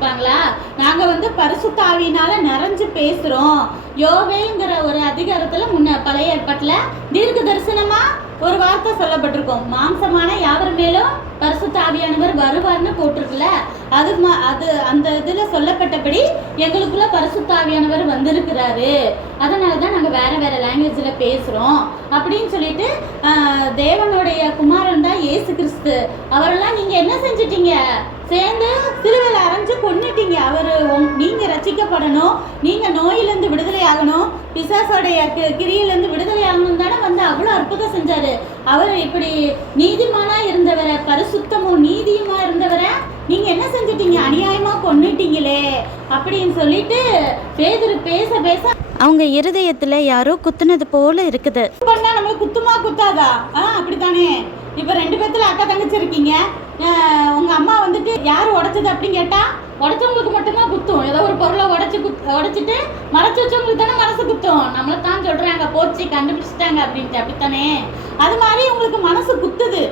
இருப்பாங்களா? நாங்கள் பரிசுத்த ஆவியினால நிறைஞ்சு பேசுகிறோம். யோவேங்கிற ஒரு அதிகாரத்தில் பழைய ஏற்பாட்டில் தீர்க்க தரிசனமாக ஒரு வார்த்தை சொல்லப்பட்டிருக்கோம். மாம்சமான யாவர் மேலும் பரிசுத்த ஆவியானவர் வருவார்னு போட்டிருக்குல்ல. அது அந்த இதில் சொல்லப்பட்டபடி எங்களுக்குள்ள பரிசுத்த ஆவியானவர் வந்திருக்கிறாரு. அதனால தான் நாங்கள் வேறு லாங்குவேஜில் பேசுகிறோம் அப்படின்னு சொல்லிட்டு தேவனுடைய குமாரன் தான் இயேசு கிறிஸ்து. அவரெல்லாம் நீங்கள் என்ன செஞ்சிட்டீங்க? சேர்ந்து சிலுவையில் அரைஞ்சு கொன்னுட்டீங்க. நீங்கள் ரட்சிக்கப்படணும், நீங்கள் நோயிலேருந்து விடுதலை ஆகணும், பிசாசோடைய கிரியிலேருந்து விடுதலை ஆகணும் தானே அவ்வளோ அற்புதம் செஞ்சார். அவர் இப்படி நீதிமானாக இருந்தவரை, பரிசுத்தமும் நீதியுமாக இருந்தவரை நீங்கள் என்ன செஞ்சிட்டீங்க? அநியாயமாக கொன்னுட்டீங்களே அப்படின்னு சொல்லிட்டு பேதுரு பேச பேச அவங்க இருதயத்தில் யாரோ குத்துனது போல இருக்குது. பண்ணா நம்ம குத்துமா குத்தாதா? அப்படித்தானே. இப்போ 2 பேர்த்துல அக்கா தங்கச்சி இருக்கீங்க. உங்கள் அம்மா யார் உடைச்சது அப்படின்னு கேட்டால் உடைச்சவங்களுக்கு மட்டும்தான் குத்தும். ஏதோ ஒரு பொருளை உடைச்சிட்டு மறைச்சி வச்சவங்களுக்கு தானே மனசு குத்தும். நம்மளை தான் சொல்கிறாங்க போச்சு கண்டுபிடிச்சிட்டாங்க அப்படின்ட்டு. அப்படித்தானே? அது மாதிரி உங்களுக்கு மனசு குத்துது.